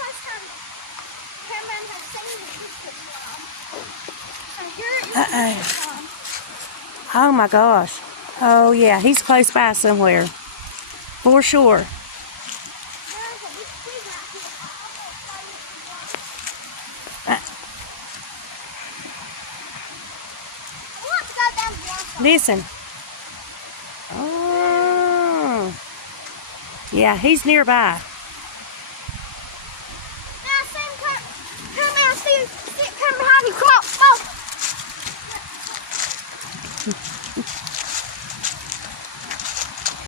first time Cameron has seen the picture from. So here is the picture from. Oh my gosh. Oh yeah, he's close by somewhere. For sure. There's a big tree right here. I want to go down the waterfall. Listen. Oh. Yeah, he's nearby.